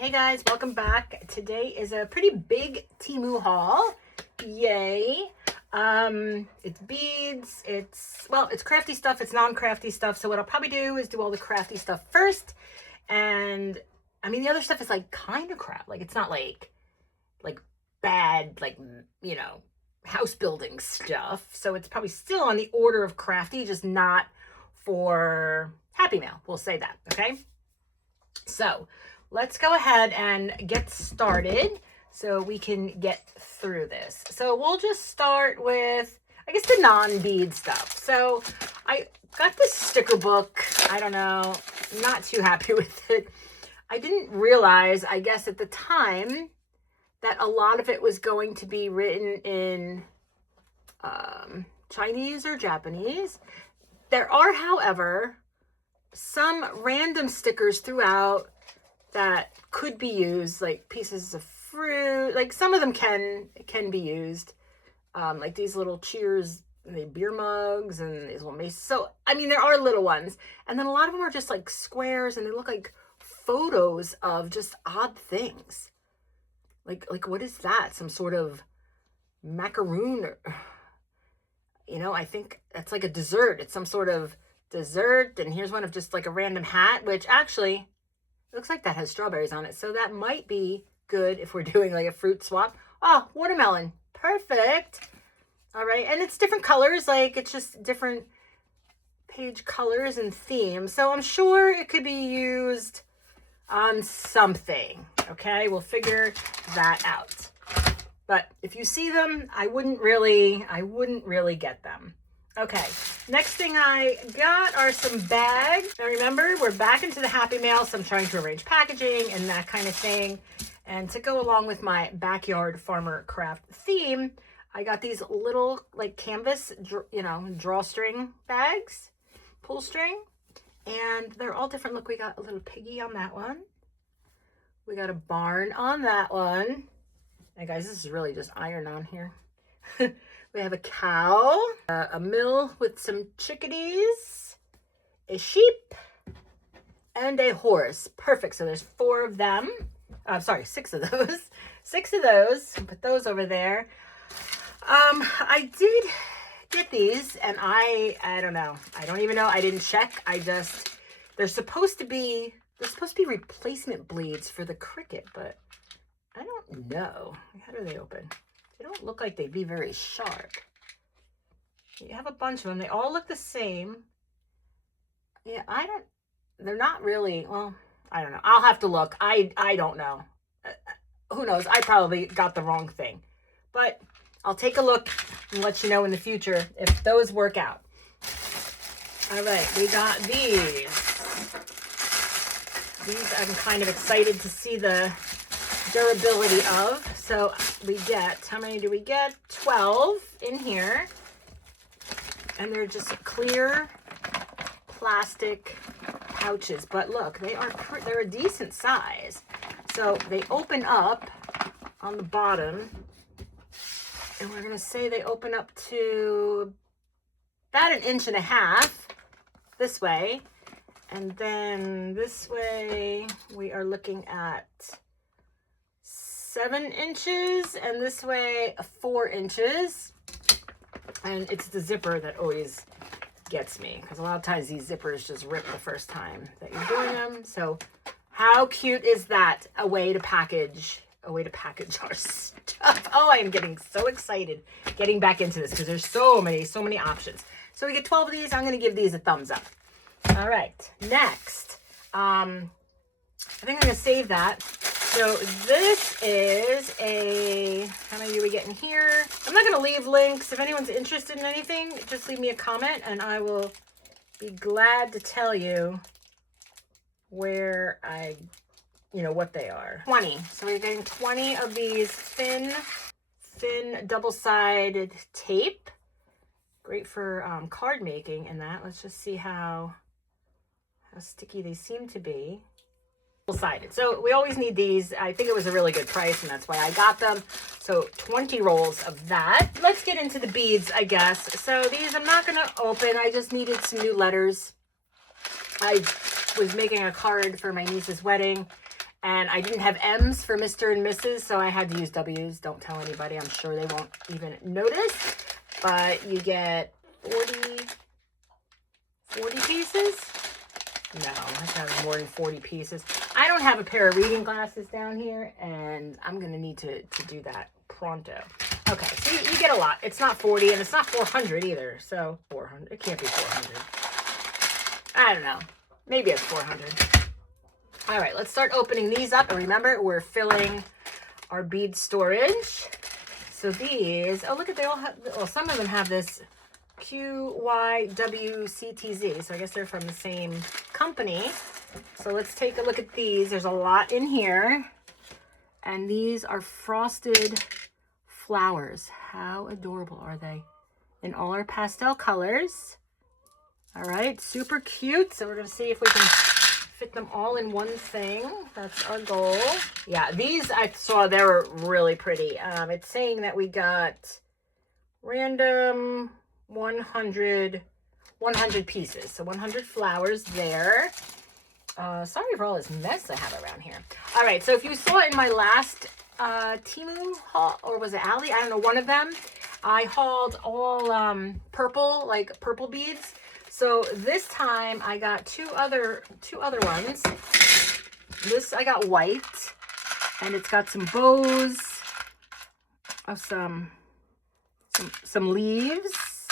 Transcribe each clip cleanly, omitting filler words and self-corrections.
Hey guys, welcome back. Today is a pretty big Temu haul. Yay. It's beads, it's crafty stuff, it's non-crafty stuff. So what I'll probably do is do all the crafty stuff first. And I mean, the other stuff is like kind of crap. Like it's not like bad, like, you know, house building stuff. So it's probably still on the order of crafty, just not for Happymail. We'll say that, okay? So let's go ahead and get started so we can get through this. So we'll just start with, I guess, the non-bead stuff. So I got this sticker book. I don't know, not too happy with it. I didn't realize, I guess at the time, that a lot of it was going to be written in Chinese or Japanese. There are, however, some random stickers throughout that could be used, like pieces of fruit. Like some of them can be used, like these little cheers, the beer mugs, and these little maces. So I mean, there are little ones, and then a lot of them are just like squares, and they look like photos of just odd things. Like what is that? Some sort of macaroon, or, you know? I think that's like a dessert. It's some sort of dessert, and here's one of just like a random hat, which actually looks like that has strawberries on it, so that might be good if we're doing like a fruit swap. Oh, watermelon, perfect. All right, and it's different colors, like it's just different page colors and themes, so I'm sure it could be used on something. Okay, we'll figure that out. But if you see them, I wouldn't really get them. Okay, next thing I got are some bags. Now remember, we're back into the Happymail, so I'm trying to arrange packaging and that kind of thing. And to go along with my backyard farmer craft theme, I got these little like canvas, you know, drawstring bags, pull string, and they're all different. Look, we got a little piggy on that one. We got a barn on that one. And guys, this is really just iron on here. We have a cow, a mill with some chickadees, a sheep, and a horse. Perfect. So there's 4 of them. Sorry, 6 of those. 6 of those. Put those over there. I did get these, and I don't know. I don't even know. I didn't check. They're supposed to be replacement blades for the Cricut, but I don't know. How do they open? They don't look like they'd be very sharp. You have a bunch of them. They all look the same. Yeah, they're not really, well, I don't know. I'll have to look. I don't know. Who knows? I probably got the wrong thing. But I'll take a look and let you know in the future if those work out. All right, we got these. These I'm kind of excited to see the durability of. So we get, how many do we get? 12 in here, and they're just clear plastic pouches, but look, they're a decent size. So they open up on the bottom, and we're gonna say they open up to about 1.5 inches this way, and then this way we are looking at 7 inches, and this way 4 inches. And it's the zipper that always gets me, because a lot of times these zippers just rip the first time that you're doing them. So how cute is that? A way to package our stuff. Oh, I am getting so excited getting back into this because there's so many options. So we get 12 of these. I'm going to give these a thumbs up. All right, next, I think I'm going to save that. So this is how many do we get in here? I'm not going to leave links. If anyone's interested in anything, just leave me a comment and I will be glad to tell you where what they are. 20. So we're getting 20 of these thin double-sided tape. Great for card making and that. Let's just see how sticky they seem to be. Double-sided. So we always need these. I think it was a really good price, and that's why I got them. So 20 rolls of that. Let's get into the beads, I guess. So these I'm not going to open. I just needed some new letters. I was making a card for my niece's wedding, And I didn't have M's for Mr. and Mrs., so I had to use W's. Don't tell anybody. I'm sure they won't even notice. But you get 40 pieces? No, I have more than 40 pieces. I don't have a pair of reading glasses down here, and I'm going to need to do that pronto. Okay, so you get a lot. It's not 40, and it's not 400 either. So 400. It can't be 400. I don't know. Maybe it's 400. All right, let's start opening these up. And remember, we're filling our bead storage. So these, oh, look at, they all have, well, some of them have this QYWCTZ. So I guess they're from the same company. So let's take a look at these. There's a lot in here. And these are frosted flowers. How adorable are they? In all our pastel colors. All right, super cute. So we're going to see if we can fit them all in one thing. That's our goal. Yeah, these I saw, they were really pretty. It's saying that we got random 100 pieces. So 100 flowers there. Sorry for all this mess I have around here. All right, so if you saw in my last Temu haul, or was it Ali? I don't know, one of them. I hauled all purple, like purple beads. So this time I got two other ones. This I got white, and it's got some bows of some leaves,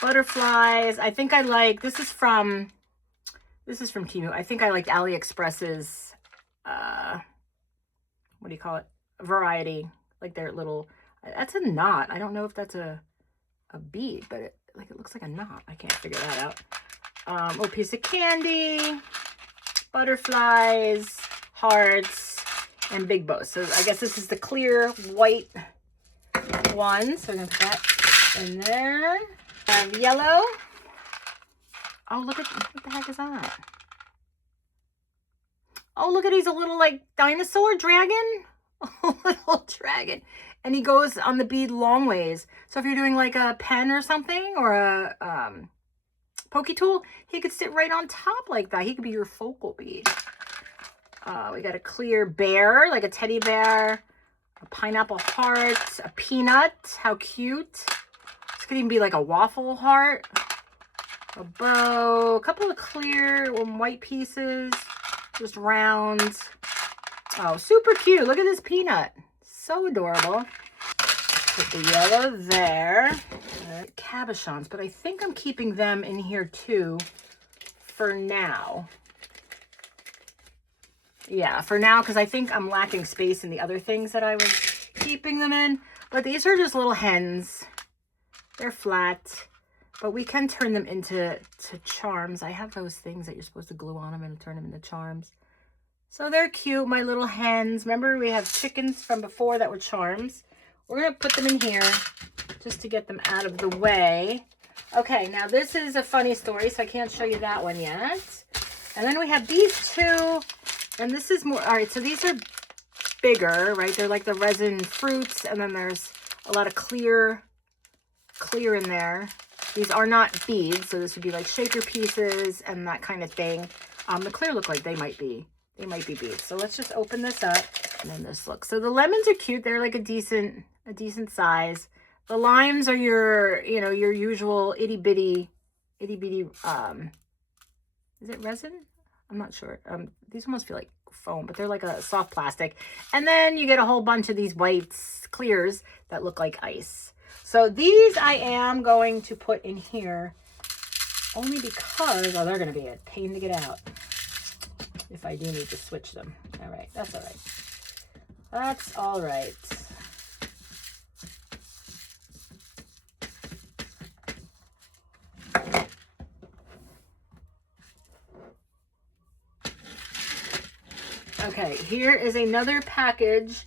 butterflies. I think I like, this is from Temu. I think I liked AliExpress's what do you call it? Variety, like their little, that's a knot. I don't know if that's a bead, but it looks like a knot. I can't figure that out. Oh, piece of candy, butterflies, hearts, and big bows. So I guess this is the clear white one. So we're gonna put that in there. Yellow. Oh, look at, what the heck is that? Oh, look at, he's a little like dinosaur dragon. A little dragon. And he goes on the bead long ways. So if you're doing like a pen or something, or a pokey tool, he could sit right on top like that. He could be your focal bead. We got a clear bear, like a teddy bear, a pineapple heart, a peanut. How cute. This could even be like a waffle heart. A bow, a couple of clear white pieces, just round. Oh, super cute. Look at this peanut. So adorable. Put the yellow there. Cabochons, but I think I'm keeping them in here too for now. Yeah, for now, because I think I'm lacking space in the other things that I was keeping them in. But these are just little hens. They're flat, but we can turn them into charms. I have those things that you're supposed to glue on them and turn them into charms. So they're cute, my little hens. Remember, we have chickens from before that were charms. We're going to put them in here just to get them out of the way. Okay, now this is a funny story, so I can't show you that one yet. And then we have these two, and this is more, all right, so these are bigger, right? They're like the resin fruits, and then there's a lot of clear in there. These are not beads, so this would be like shaker pieces and that kind of thing. The clear look like they might be beads. So let's just open this up, and then this looks. So the lemons are cute. They're like a decent size. The limes are your usual itty bitty, is it resin? I'm not sure. These almost feel like foam, but they're like a soft plastic. And then you get a whole bunch of these whites, clears that look like ice. So these I am going to put in here only because, oh, they're going to be a pain to get out if I do need to switch them. All right, that's all right. That's all right. Okay, here is another package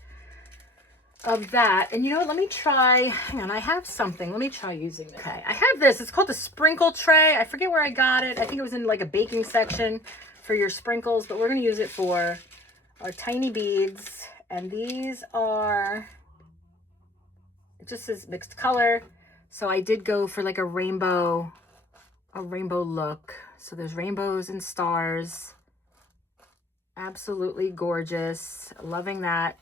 of that. And you know what, let me try, hang on, I have something. Let me try using this. Okay, I have this. It's called the sprinkle tray. I forget where I got it. I think it was in like a baking section for your sprinkles, but we're going to use it for our tiny beads. And these are, it just says mixed color. So I did go for like a rainbow look. So there's rainbows and stars. Absolutely gorgeous. Loving that.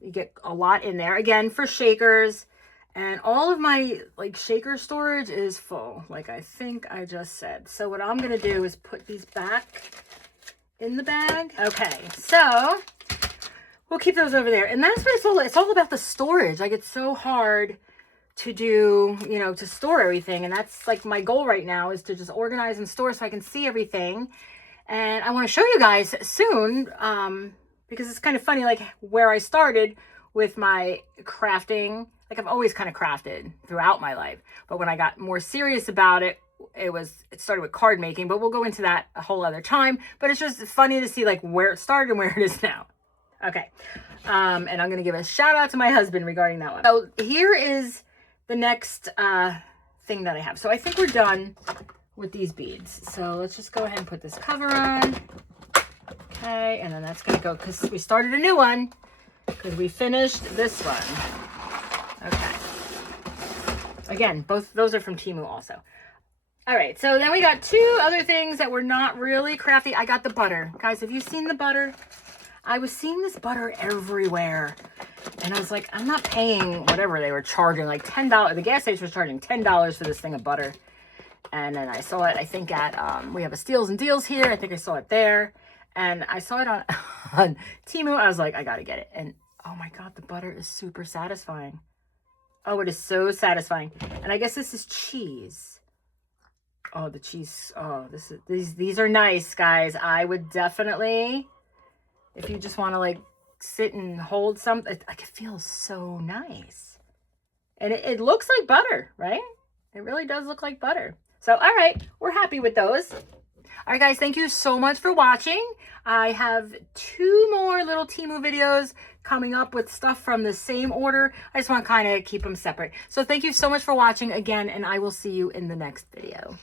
You get a lot in there. Again, for shakers. And all of my like shaker storage is full, like I think I just said. So what I'm going to do is put these back in the bag. Okay, so we'll keep those over there. And that's what it's all about, the storage. Like, it's so hard to do, you know, to store everything. And that's like my goal right now, is to just organize and store so I can see everything. And I want to show you guys soon, because it's kind of funny, like where I started with my crafting. Like, I've always kind of crafted throughout my life, but when I got more serious about it, it started with card making, but we'll go into that a whole other time. But it's just funny to see like where it started and where it is now. Okay. And I'm going to give a shout out to my husband regarding that one. So here is the next thing that I have. So I think we're done with these beads. So let's just go ahead and put this cover on. Okay. And then that's going to go, because we started a new one, because we finished this one. Okay. Again, both those are from Temu also. All right, so then we got two other things that were not really crafty. I got the butter. Guys, have you seen the butter? I was seeing this butter everywhere. And I was like, I'm not paying whatever they were charging, like $10. The gas station was charging $10 for this thing of butter. And then I saw it, I think at, we have a Steals and Deals here. I think I saw it there. And I saw it on, on Temu. I was like, I got to get it. And oh my God, the butter is super satisfying. Oh, it is so satisfying. And I guess this is cheese. Oh, the cheese. Oh, these are nice, guys. I would definitely, if you just want to like sit and hold something, like, it feels so nice. And it looks like butter, right? It really does look like butter. So, all right, we're happy with those. All right, guys, thank you so much for watching. I have 2 more little Temu videos coming up with stuff from the same order. I just want to kind of keep them separate. So thank you so much for watching again, and I will see you in the next video.